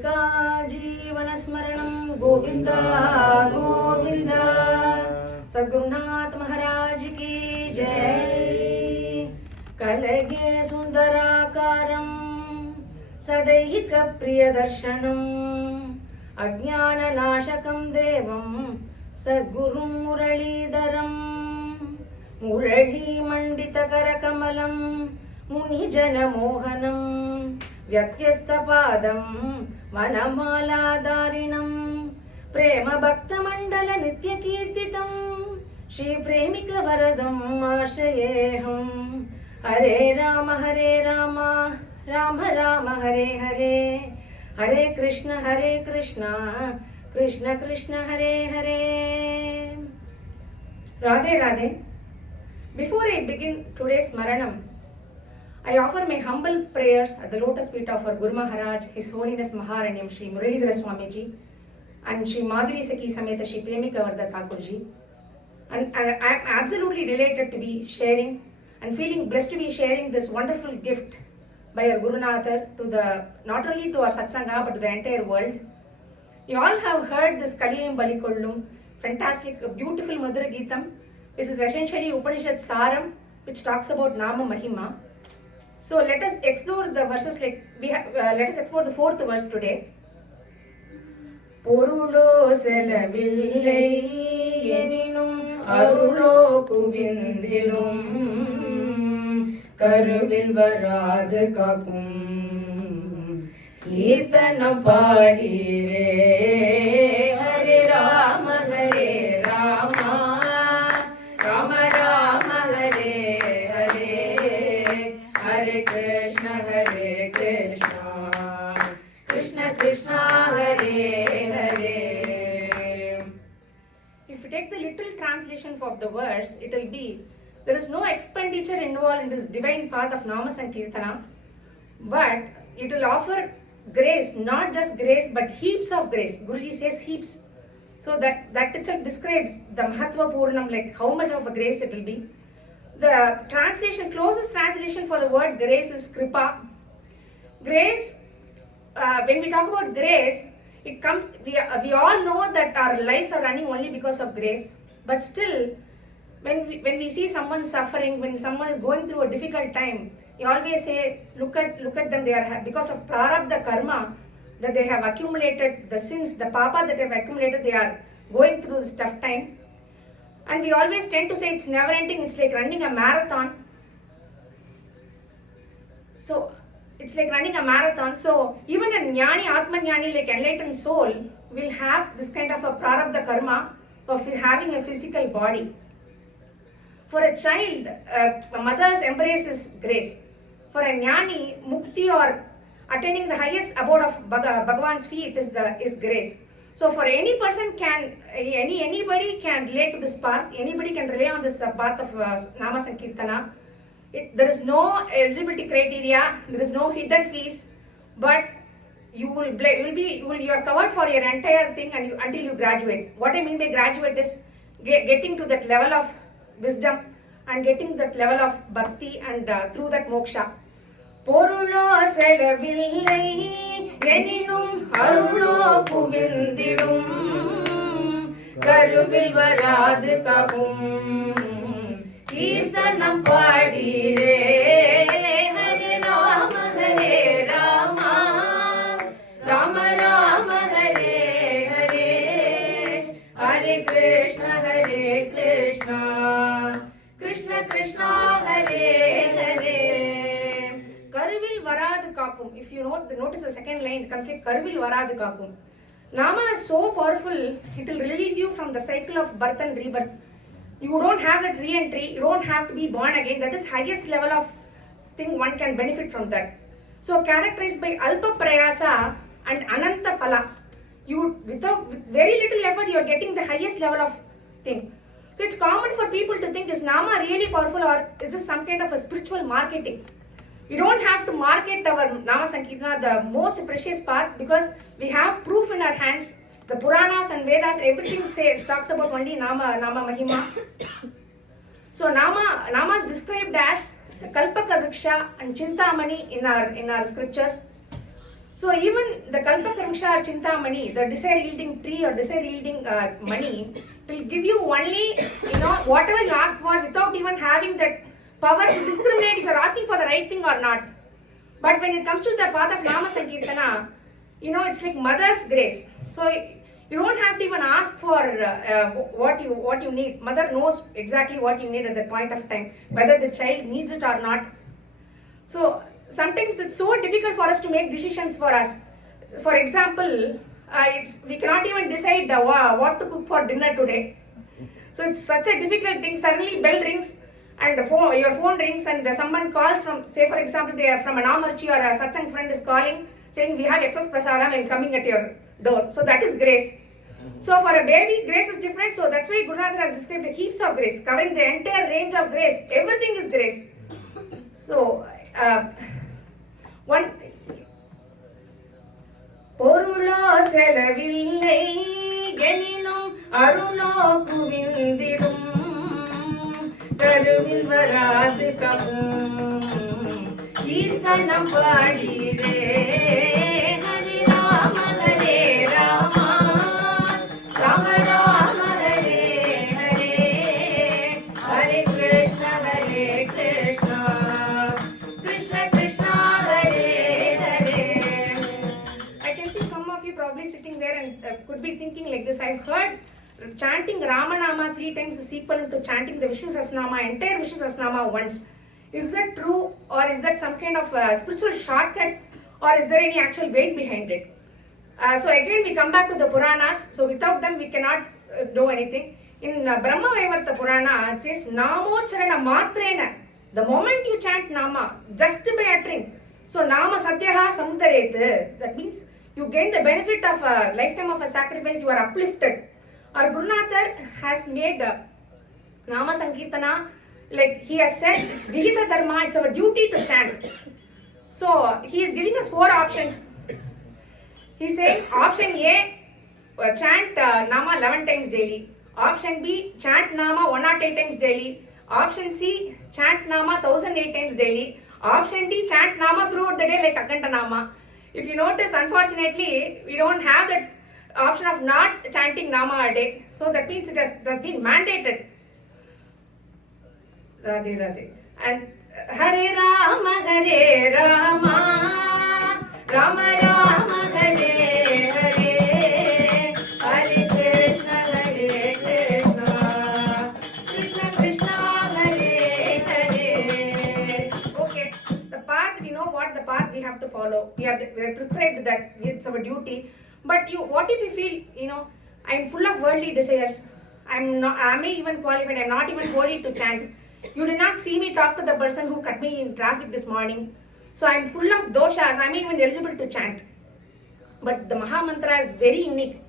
गोपिका जीवनस्मरणं गोविंद गोविंद। सद्गुरुनाथ महाराज की जय। कलगे सुंदराकारं सदैहिक प्रियदर्शनम् अज्ञाननाशकं देवं सद्गुरुं मुरलीधरं मुरलीमण्डितकरकमलं मुनिजनमोहनं व्यत्यस्तपादं वनमालाधारिणं प्रेमभक्तमण्डलनित्यकीर्तितं श्रीप्रेमिकवरदम् आश्रयेऽहं। हरे राम राम राम हरे हरे, हरे Krishna Krishna Krishna Hare Hare. Radhe Radhe. Before I begin today's Smaranam, I offer my humble prayers at the lotus feet of our Guru Maharaj, His Holiness Maharanyam Shri Muralidhara Swamiji and Shri Madhuri Sakhi Sameta Shri Premika Varda Thakurji. And I am absolutely delighted to be sharing and feeling blessed to be sharing this wonderful gift by our Gurunatha to not only to our Satsanga but to the entire world. You all have heard this Kaliyam Balikollum, fantastic, beautiful Madhura Geetam, which is essentially Upanishad Saram, which talks about Nama Mahima. So let us explore the verses let us explore the fourth verse today. Porulo Selavillai, enninum arulo kuvindidum, கருவில் வராது காக்கும் கீர்த்தனம் பாடீரே. Hare Rama Rama Rama Hare Hare, Hare Krishna Krishna Krishna Hare Hare. If you take the literal translation of the verse, it will be, there is no expenditure involved in this divine path of Nama Sankirtana, but it will offer grace, not just grace, but heaps of grace. Guruji says heaps. So that itself describes the Mahatva Purnam, like how much of a grace it will be. The closest translation for the word grace is Kripa. Grace, when we talk about grace, we all know that our lives are running only because of grace, but still, when we see someone suffering, when someone is going through a difficult time, you always say, look at them, they are because of prarabdha karma that they have accumulated, the sins, the papa that they have accumulated, they are going through this tough time. And we always tend to say it's never ending, it's like running a marathon. So it's like running a marathon. So even a jnani, atma jnani, like enlightened soul, will have this kind of a prarabdha karma of having a physical body. For a child, a mother's embrace is grace. For a jnani, mukti or attaining the highest abode of Bhagavan's feet is grace. So for any person anybody can relate to this path, anybody can rely on this path of Nama Sankirtana. There is no eligibility criteria, there is no hidden fees, but you are covered for your entire thing until you graduate. What I mean by graduate is getting to that level of wisdom and getting that level of bhakti and through that moksha. Porulo Selavillai, enninum arulo kuvindidum, karuvil varadu kakum kirtanam paadire. Hare Rama Rama Rama hare hare, hare Krishna Krishna Krishna hare hare. Karuvil varadu kakum. If you notice the second line, it comes like Karuvil varadu kakum. Nama is so powerful, it will relieve you from the cycle of birth and rebirth. You don't have that re-entry, you don't have to be born again. That is highest level of thing one can benefit from that. So characterized by Alpa Prayasa and Ananta Phala. With very little effort, you are getting the highest level of thing. So it's common for people to think, is Nama really powerful or is this some kind of a spiritual marketing? We don't have to market our Nama Sankirtana, the most precious path, because we have proof in our hands. The Puranas and Vedas, everything talks about only Nama Mahima. So Nama is described as the Kalpaka Vriksha and Chintamani in our scriptures. So even the kalpakarmisha or chintamani, the desire yielding tree or desire yielding money, will give you only, whatever you ask for without even having that power to discriminate if you are asking for the right thing or not. But when it comes to the path of Nama Sankirtana, it's like mother's grace. So you don't have to even ask for what you need. Mother knows exactly what you need at that point of time, whether the child needs it or not. So sometimes it's so difficult for us to make decisions for us. For example, we cannot even decide what to cook for dinner today. So it's such a difficult thing. Suddenly bell rings and your phone rings and someone calls from, say for example, they are from an amarchi or a satsang friend is calling saying we have excess prasadam and coming at your door. So that is grace. So for a baby, grace is different. So that's why Gurunatha has described the heaps of grace, covering the entire range of grace. Everything is grace. So one Porulo Selavillai, enninum arulo kuvindidum, karumil varadu kavum, kirtanam paadire, Hare Rama Hare Rama, Rama Rama Hare Hare, Hare Krishna Hare Krishna, Krishna Krishna Hare Hare. I can see some of you probably sitting there and could be thinking like this. I've heard chanting Ramanama 3 times is equal to chanting the Vishnu Sahasranama, entire Vishnu Sahasranama once. Is that true, or is that some kind of spiritual shortcut, or is there any actual weight behind it? So again we come back to the Puranas. So without them we cannot do anything. In Brahma Vaivarta Purana it says Namocharana Matrena. The moment you chant Nama, just by uttering, so Nama Satyaha Samudaret, that means you gain the benefit of a lifetime of a sacrifice, you are uplifted. Our Gurunatha has made Nama Sankirtana, like he has said, it's Vihita Dharma, it's our duty to chant. So he is giving us 4 options. He is saying option A, chant Nama 11 times daily. Option B, chant Nama 108 times daily. Option C, chant Nama 1008 times daily. Option D, chant Nama throughout the day like Akanta Nama. If you notice, unfortunately, we don't have that option of not chanting Nama a day. So that means it has been mandated. Radhe Radhe. And Hare Rama Hare Rama, Rama Rama Hare Hare, Hare Krishna Hare Krishna, Krishna Krishna Hare Hare. Okay, the path, we know what the path we have to follow. We are prescribed that it's our duty. But what if you feel, I'm full of worldly desires, am I even qualified, I'm not even holy to chant. You did not see me talk to the person who cut me in traffic this morning. So I'm full of doshas, I'm even eligible to chant. But the Maha Mantra is very unique.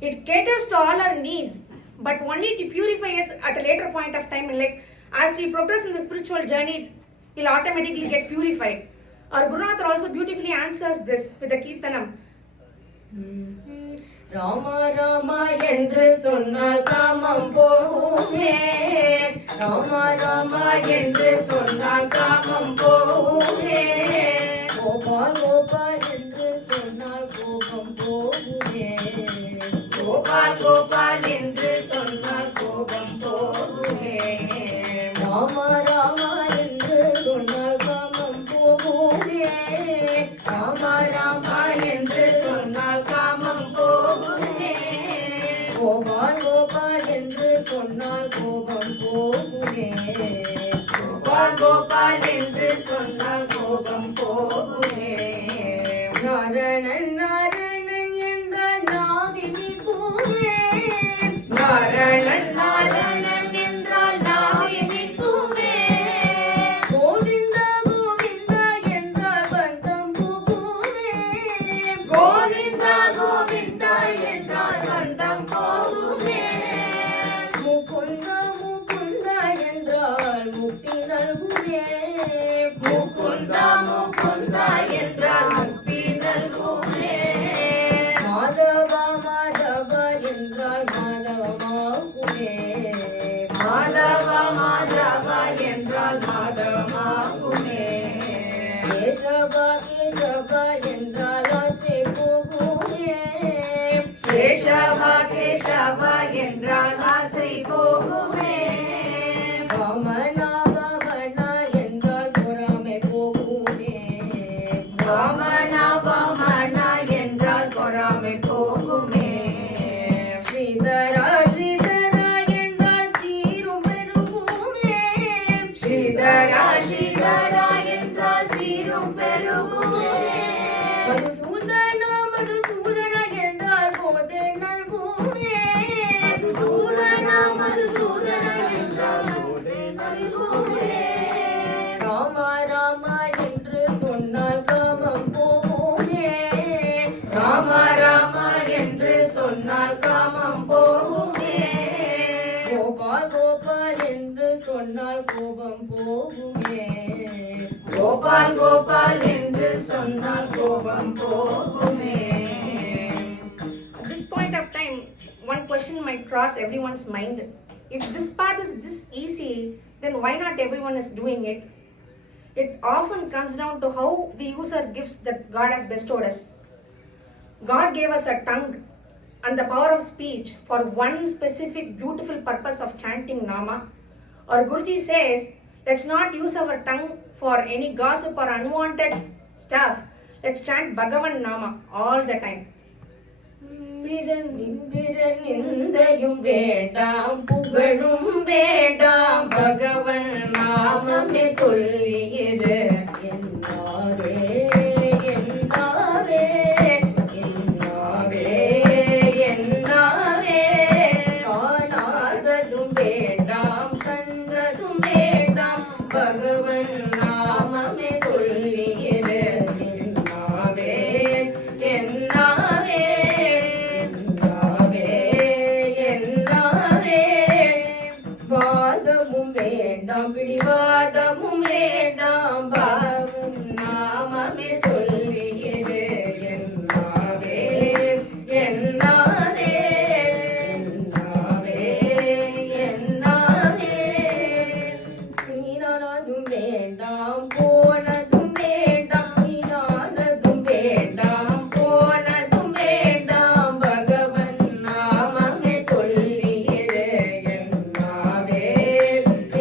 It caters to all our needs, but only to purify us at a later point of time. And like as we progress in the spiritual journey, we'll automatically get purified. Our Gurunatha also beautifully answers this with the Kirtanam. Rama Rama என்று சொன்னால் காமம் போகுமே, Rama Rama என்று சொன்னால் காமம் போகுமே, கோபால் கோபால் என்று சொன்னால் கோபம் போகுமே, கோபால் கோபால் என்று சொன்னால் கோபம் போகுமே, Rama Rama என்று சொன்னால் காமம் போகுமே, Rama Rama என்று சொன்னால் காமம் போகுமே, கோபால் கோபால் என்று சொன்னால் கோபம் போகுமே, கோபால் கோபால் என்று சொன்னால் கோபம் போகுமே, நாரணன் நாரணன் என்றால் நாவினி கூமே, நாரணன் நாரணன் என்றால் நாவினி கூமே, கோவிந்தா கோவிந்தா என்றால் பந்தம் போகுமே, கோவிந்தா கோவிந்தா என்றால் பந்தம் போகுமே, முகுந்தா முகுந்தா என்றால் முக்தி நல்குமே, முகுந்தா முகுந்தா என்றால் முக்தி நல்குமே, மாதவா மாதவா என்றால் மாதவமாகுமே, மாறாமை போகுமே. ஸ்ரீதரா ஸ்ரீதரா என்றால் சீரும் பெருகுமே. ஸ்ரீதரா ஸ்ரீதரா என்றால் சீரும் பெருகுமே. மதுசூதனா மதுசூதனா என்றால் போதே நல்குமே. மதுசூதனா மதுசூதனா என்றால் போதே நல்குமே. ராமா ராமா என்று சொன்னால் காமம் போகுமே. ராமா ராமா என்று சொன்னால் காமம் போகுமே. கோபால் கோபால் என்று சொன்னால் கோபம் போகுமே. கோபால் கோபால் என்று சொன்னால் கோபம் போகுமே. At this point of time, one question might cross everyone's mind. If this path is this easy, then why not everyone is doing it? It often comes down to how we use our gifts that God has bestowed us. God gave us a tongue and the power of speech for one specific beautiful purpose of chanting Nama. Our Guruji says, let's not use our tongue for any gossip or unwanted stuff. Let's chant Bhagavan Nama all the time. நிந்தையும் வேண்டாம் புகழும் வேண்டாம் பகவன் நாமமே சொல்லியது என்னாவே என்னாவே என்னாவே என்னாவே காணாததும் வேண்டாம் கண்டதும் வேண்டாம் பகவன் நாமமே சொல்லியது என்னாவே என்னாவே வாதமும் வேண்டாம் பிடிவாதமும் வேண்டாம் பாவம் நாமமே சொல்லியது என்னாவே என்னாவே என்னாவே என்னாவே நீனானதும் வேண்டாம் போனதும் வேண்டாம் நீனானதும் வேண்டாம் போனதும் வேண்டாம் பகவன் நாமமே சொல்லியது என்னாவே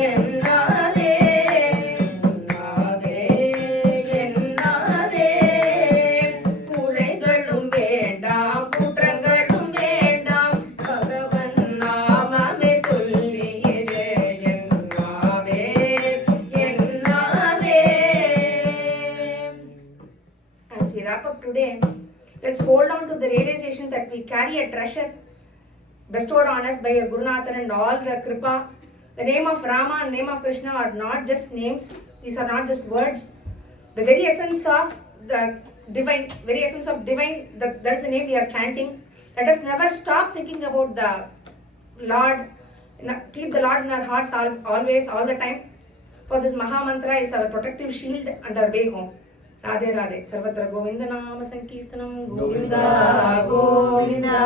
என்னாவே என்னாவே என்னாவே குறைகளும் வேண்டாம் குற்றங்களும் வேண்டாம் பகவன் நாமமே சொல்லியது என்னாவே என்னாவே. As we wrap up today, let's hold on to the realization that we carry a treasure bestowed on us by your Gurunathan and all the Kripa. The name of Rama and name of Krishna are not just names, these are not just words. The very essence of the divine, that is the name we are chanting. Let us never stop thinking about the Lord. Keep the Lord in our hearts always, all the time. For this Maha Mantra is our protective shield and our way home. Radhe Radhe. Sarvatra Govinda Nama Sankirtanam Govinda Govinda.